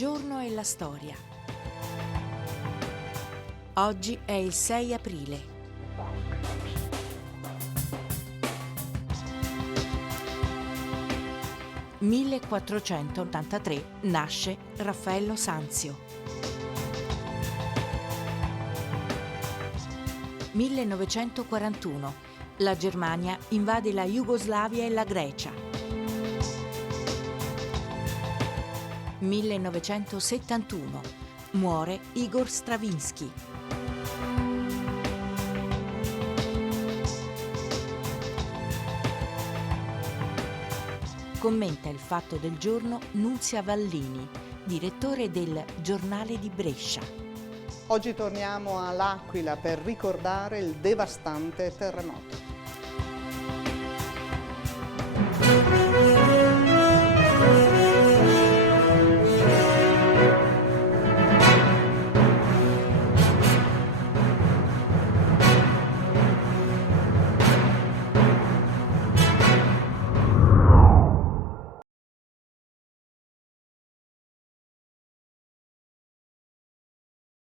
giorno e la storia. Oggi è il 6 aprile. Nel 1483 nasce Raffaello Sanzio. 1941 la Germania invade la Jugoslavia e la Grecia. 1971 muore Igor Stravinsky. Commenta il fatto del giorno Nunzia Vallini, direttore del Giornale di Brescia. Oggi torniamo all'Aquila per ricordare il devastante terremoto.